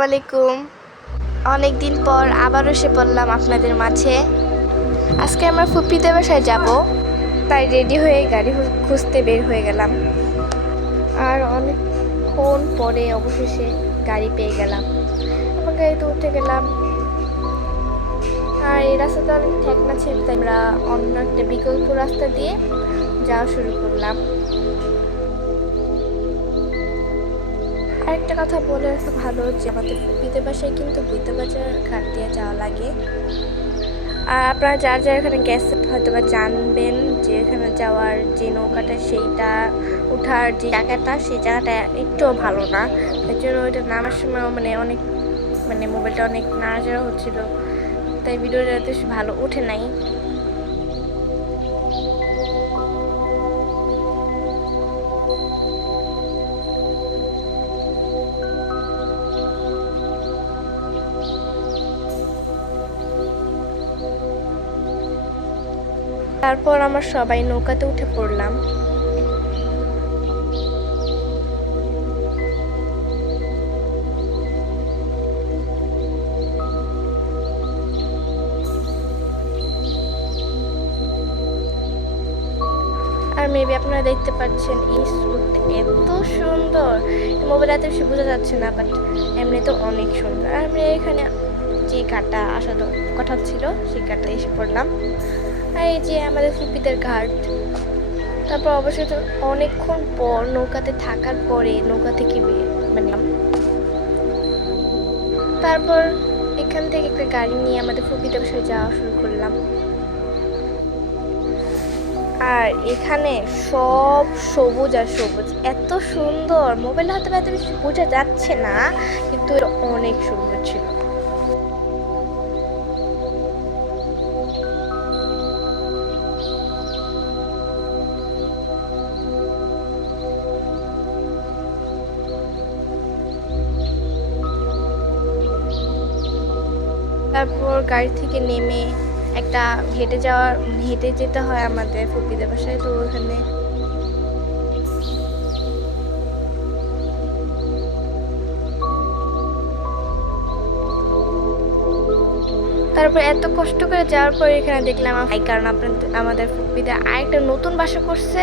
আসসালামু আলাইকুম। অনেক দিন পর আবারও এসে পড়লাম আপনাদের মাঝে। আজকে আমরা ফুপিতে বাসায় যাব, তাই রেডি হয়ে গাড়ি খুঁজতে বের হয়ে গেলাম। আর অনেকক্ষণ পরে অবশেষে গাড়ি পেয়ে গেলাম। আমার গাড়িতে উঠে গেলাম। আর এই রাস্তাতে অনেক ঠেকনা ছিল, তাই আমরা অন্য একটা বিকল্প রাস্তা দিয়ে যাওয়া শুরু করলাম। আরেকটা কথা বলে রাখা ভালো যে আমাদের ফুপিতে বাসায় কিন্তু বুইতে বাজার ঘাট দিয়ে যাওয়া লাগে। আর আপনারা যার যার এখানে গেছে হয়তো বা জানবেন যে এখানে যাওয়ার যে নৌকাটা সেইটা ওঠার যে জায়গাটা সেই জায়গাটা একটুও ভালো না। তাই জন্য ওইটা নামার সময় অনেক মোবাইলটা অনেক নাড়াচাড়া হচ্ছিল, তাই ভিডিওটা এত ভালো ওঠে নাই। তারপর আমরা সবাই নৌকাতে উঠে পড়লাম। আর মেবি আপনারা দেখতে পাচ্ছেন এই স্রোতটা এত সুন্দর, মোবাইলে এত বেশি বোঝা যাচ্ছে না, বাট এমনি তো অনেক সুন্দর। আর আমরা এখানে যে ঘাটটা আসার কথা ছিল সেই ঘাটটা এসে পড়লাম। আর এই যে আমাদের ফুপিদের ঘাট। তারপর অবশ্যই তো অনেকক্ষণ পর নৌকাতে থাকার পরে নৌকা থেকে তারপর এখান থেকে একটা গাড়ি নিয়ে আমাদের ফুপিদের বাসায় যাওয়া শুরু করলাম। আর এখানে সব সবুজ আর সবুজ, এত সুন্দর, মোবাইলে হয়তো এত বেশি বোঝা যাচ্ছে না, কিন্তু অনেক সুন্দর ছিল। তারপর গাড়ি থেকে নেমে একটা হেঁটে যেতে হয় আমাদের ফুপিদের বাসায়। তো ওখানে তারপর এত কষ্ট করে যাওয়ার পর এখানে দেখলাম কারণ আমাদের ফুপিদের আরেকটা নতুন বাসা করছে,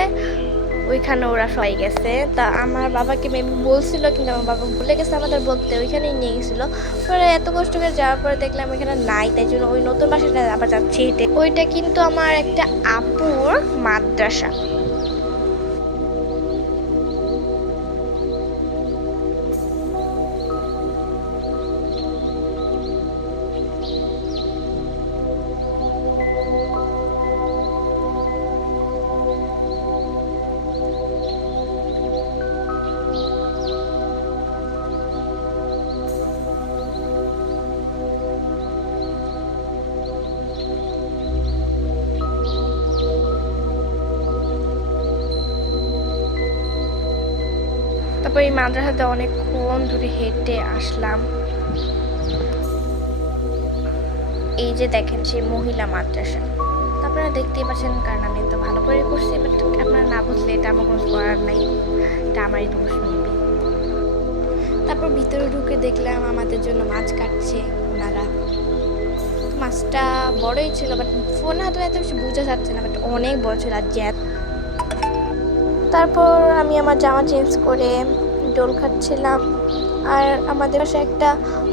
ওইখানে ওরা সবাই গেছে। তা আমার বাবাকে মেবি বলছিল, কিন্তু আমার বাবা ভুলে গেছে আমাদের বলতে, ওইখানেই নিয়ে গেছিলো। পরে এত কষ্ট করে যাওয়ার পরে দেখলাম ওইখানে নাই, তাই জন্য ওই নতুন বাসাটা আবার যাচ্ছি হেঁটে। ওইটা কিন্তু আমার একটা আপুর মাদ্রাসা। তারপর এই মাদ্রাসাতে অনেকক্ষণ ধরে হেঁটে আসলাম। এই যে দেখেন সেই মহিলা মাদ্রাসা, আপনারা দেখতেই পাচ্ছেন, কারণ আমি তো ভালো করে করছি, বাট আপনারা না বুঝলে এটা আমার কোনো করার নাই, এটা আমারই দোষ নেবে। তারপর ভিতরে ঢুকে দেখলাম আমাদের জন্য মাছ কাটছে ওনারা। মাছটা বড়ই ছিল, বাট ফোনে হয়তো এত বেশি বোঝা যাচ্ছে না, বাট অনেক বড় ছিল। আর তারপর আমি আমার জামা চেঞ্জ করে ডোল খাচ্ছিলাম। আর আমাদের পাশে একটা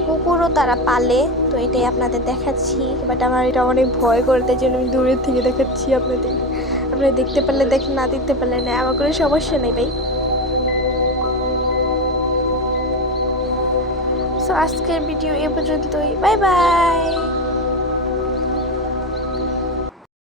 কুকুরও তারা পালে, তো এটাই আপনাদের দেখাচ্ছি। বাট আমার এটা অনেক ভয় করে, তাই জন্য আমি দূরের থেকে দেখাচ্ছি আপনাদের। আপনারা দেখতে পারলে দেখেন, না দেখতে পারলে না, আমার কোনো সমস্যা নেই ভাই। সো আজকের ভিডিও এ পর্যন্তই, বাই বাই।